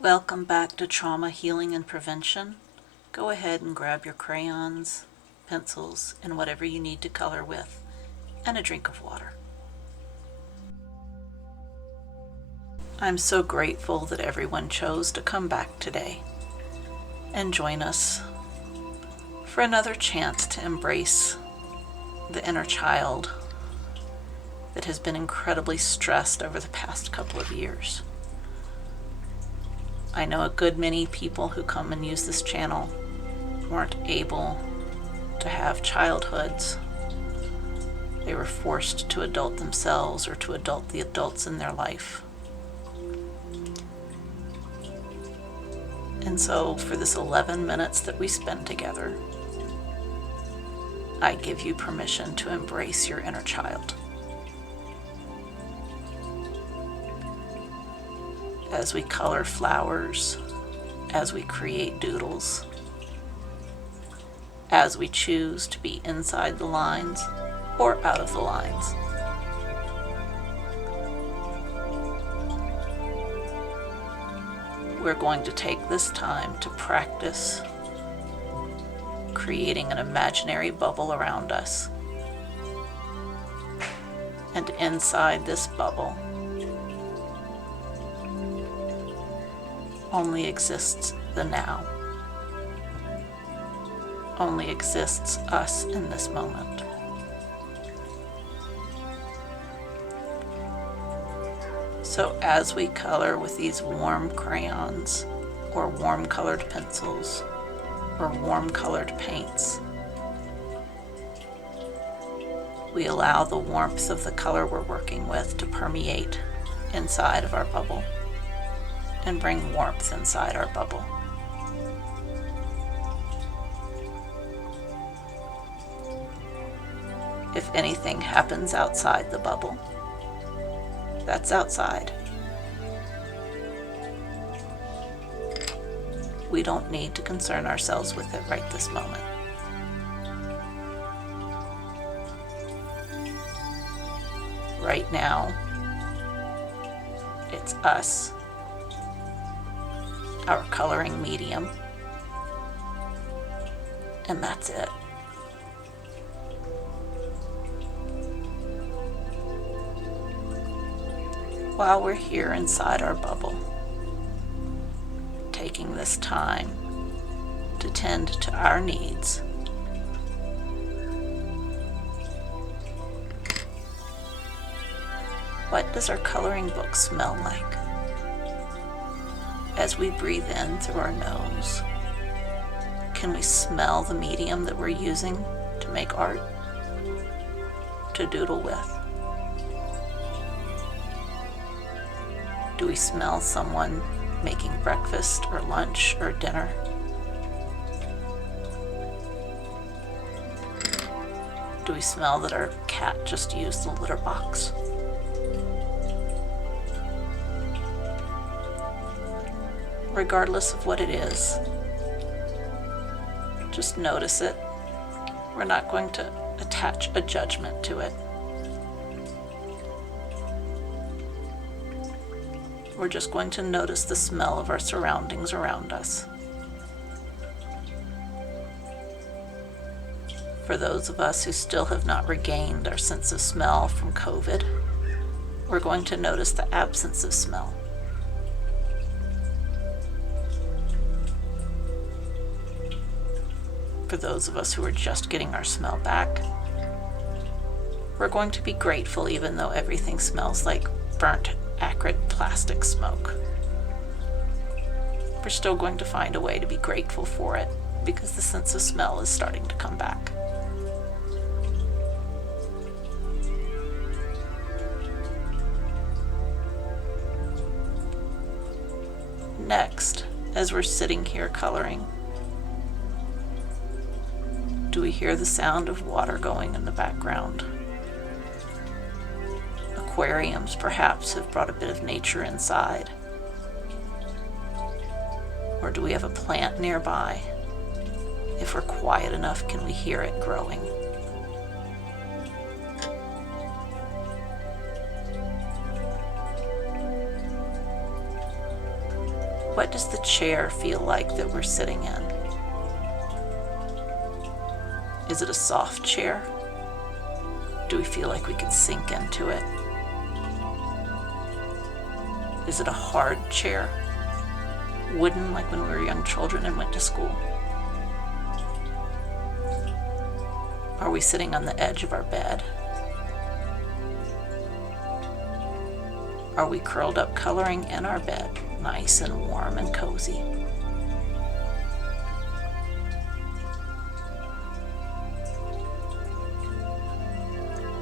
Welcome back to Trauma Healing and Prevention. Go ahead and grab your crayons, pencils, and whatever you need to color with, and a drink of water. I'm so grateful that everyone chose to come back today and join us for another chance to embrace the inner child that has been incredibly stressed over the past couple of years. I know a good many people who come and use this channel weren't able to have childhoods. They were forced to adult themselves or to adult the adults in their life. And so for this 11 minutes that we spend together, I give you permission to embrace your inner child. As we color flowers, as we create doodles, as we choose to be inside the lines or out of the lines. We're going to take this time to practice creating an imaginary bubble around us. And inside this bubble only exists the now. Only exists us in this moment. So as we color with these warm crayons or warm colored pencils or warm colored paints, we allow the warmth of the color we're working with to permeate inside of our bubble and bring warmth inside our bubble. If anything happens outside the bubble, that's outside. We don't need to concern ourselves with it right this moment. Right now, it's us, our coloring medium, and that's it. While we're here inside our bubble, taking this time to tend to our needs, what does our coloring book smell like? As we breathe in through our nose, can we smell the medium that we're using to make art, to doodle with? Do we smell someone making breakfast or lunch or dinner? Do we smell that our cat just used the litter box? Regardless of what it is, just notice it. We're not going to attach a judgment to it. We're just going to notice the smell of our surroundings around us. For those of us who still have not regained our sense of smell from COVID, we're going to notice the absence of smell. For those of us who are just getting our smell back, we're going to be grateful even though everything smells like burnt, acrid plastic smoke. We're still going to find a way to be grateful for it because the sense of smell is starting to come back. Next, as we're sitting here coloring, do we hear the sound of water going in the background? Aquariums perhaps have brought a bit of nature inside. Or do we have a plant nearby? If we're quiet enough, can we hear it growing? What does the chair feel like that we're sitting in? Is it a soft chair? Do we feel like we can sink into it? Is it a hard chair? Wooden, like when we were young children and went to school? Are we sitting on the edge of our bed? Are we curled up coloring in our bed, nice and warm and cozy?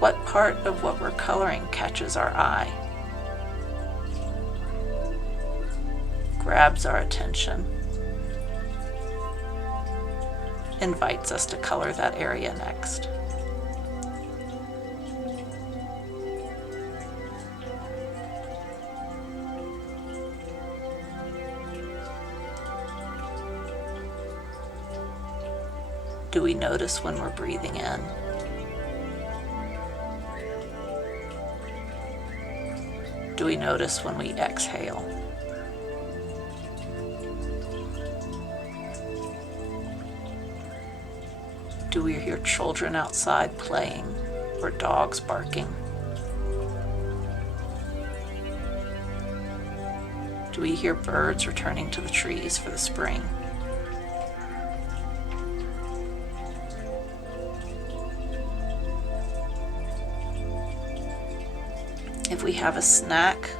What part of what we're coloring catches our eye? Grabs our attention? Invites us to color that area next? Do we notice when we're breathing in? Do we notice when we exhale? Do we hear children outside playing or dogs barking? Do we hear birds returning to the trees for the spring? If we have a snack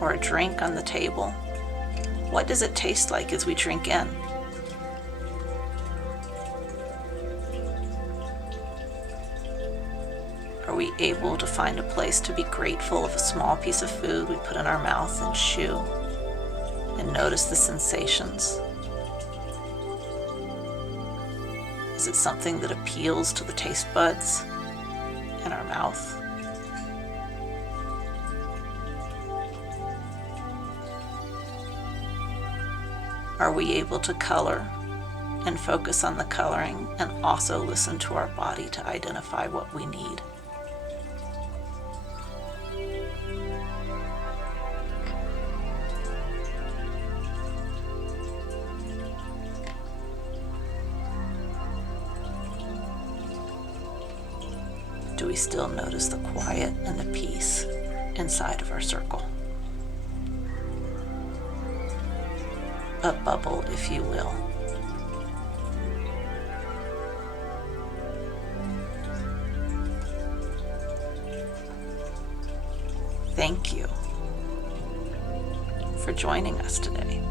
or a drink on the table, what does it taste like as we drink in? Are we able to find a place to be grateful of a small piece of food we put in our mouth and chew and notice the sensations? Is it something that appeals to the taste buds in our mouth? Are we able to color and focus on the coloring and also listen to our body to identify what we need? Do we still notice the quiet and the peace inside of our circle? A bubble, if you will. Thank you for joining us today.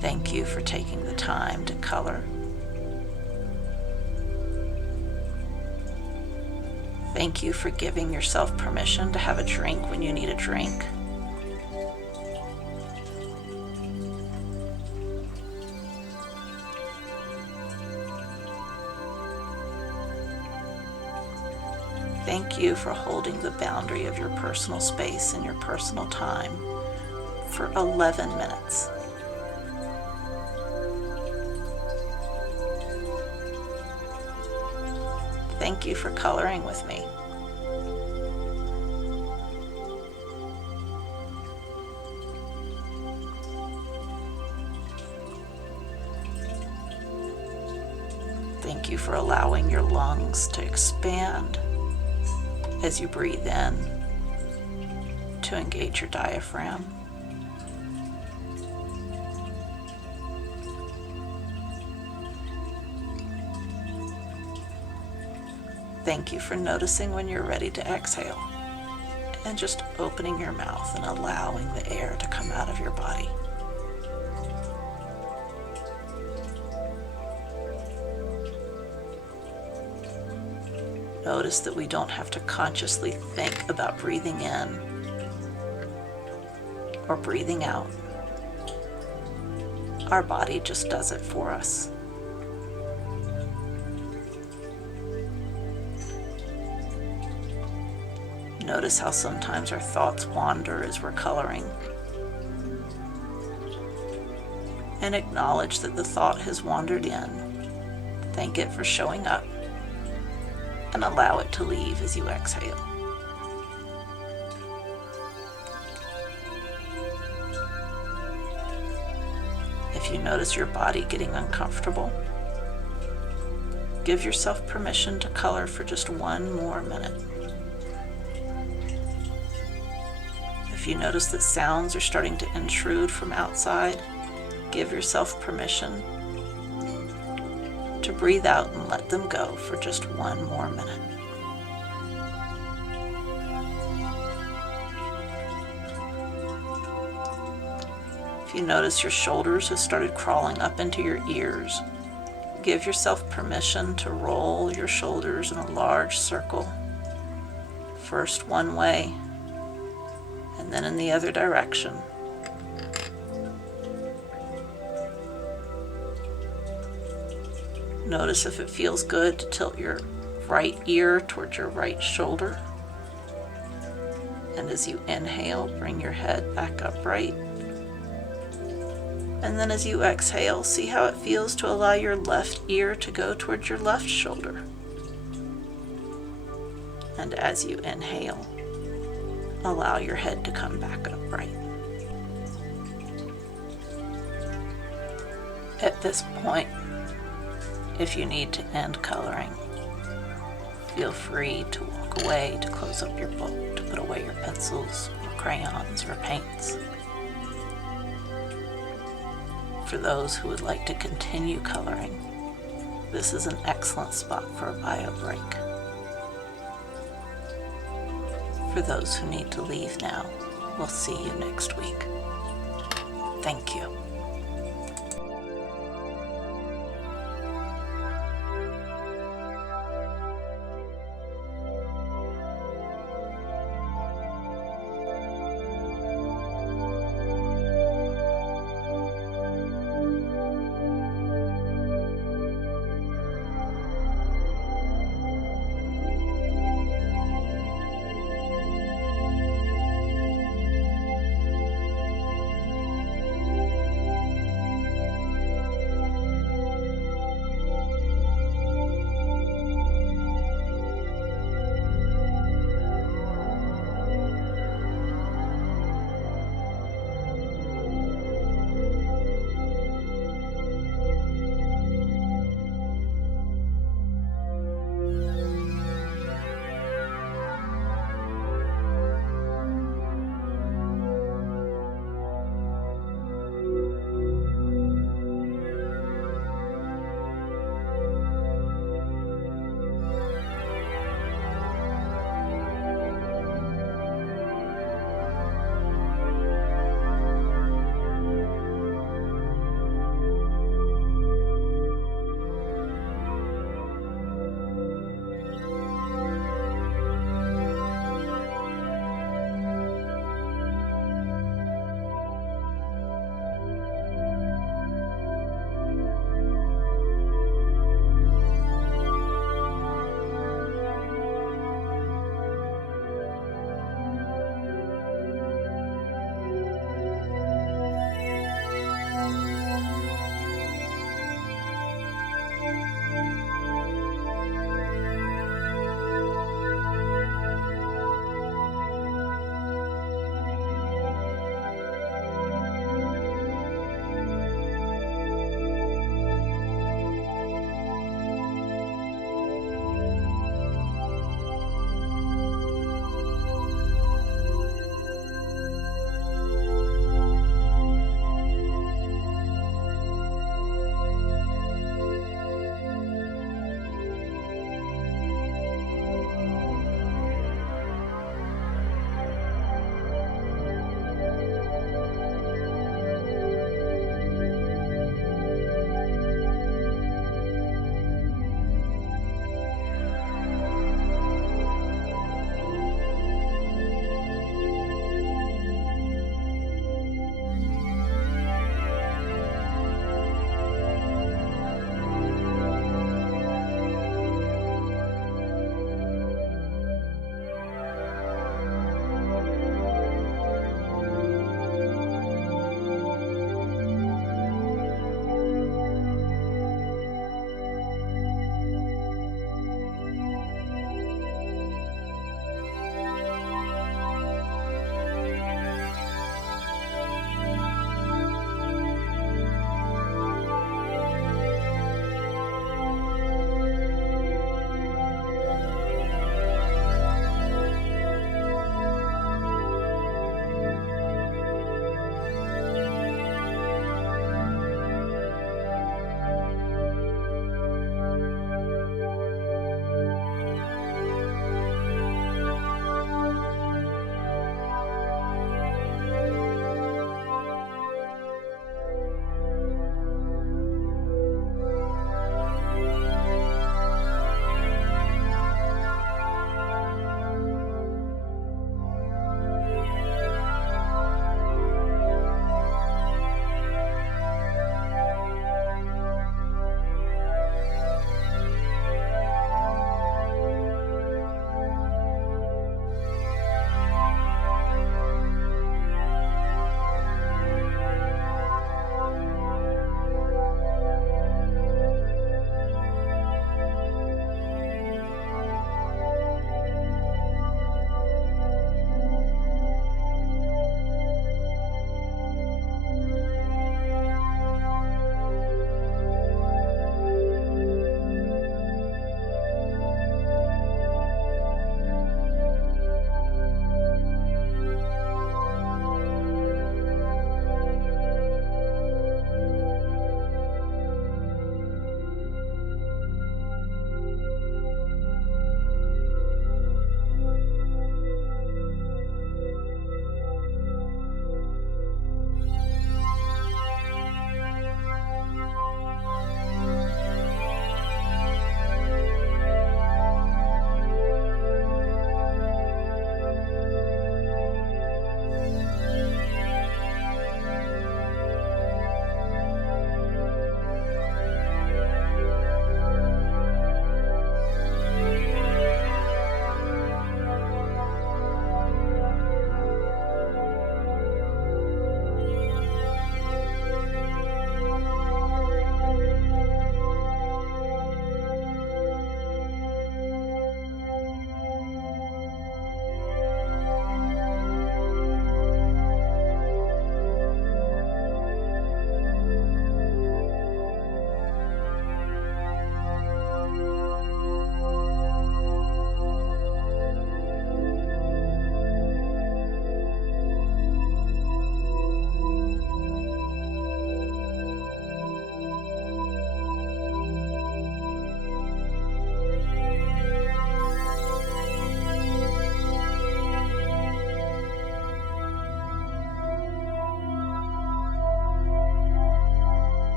Thank you for taking the time to color. Thank you for giving yourself permission to have a drink when you need a drink. Thank you for holding the boundary of your personal space and your personal time for 11 minutes. Thank you for coloring with me. Thank you for allowing your lungs to expand as you breathe in to engage your diaphragm. Thank you for noticing when you're ready to exhale and just opening your mouth and allowing the air to come out of your body. Notice that we don't have to consciously think about breathing in or breathing out. Our body just does it for us. Notice how sometimes our thoughts wander as we're coloring. And acknowledge that the thought has wandered in. Thank it for showing up. And allow it to leave as you exhale. If you notice your body getting uncomfortable, give yourself permission to color for just 1 more minute. If you notice that sounds are starting to intrude from outside, give yourself permission to breathe out and let them go for just 1 more minute. If you notice your shoulders have started crawling up into your ears, give yourself permission to roll your shoulders in a large circle, first one way and then in the other direction. Notice if it feels good to tilt your right ear towards your right shoulder. And as you inhale, bring your head back upright. And then as you exhale, see how it feels to allow your left ear to go towards your left shoulder. And as you inhale, allow your head to come back upright. At this point, if you need to end coloring, feel free to walk away, to close up your book, to put away your pencils or crayons or paints. For those who would like to continue coloring, this is an excellent spot for a bio break. For those who need to leave now, we'll see you next week. Thank you.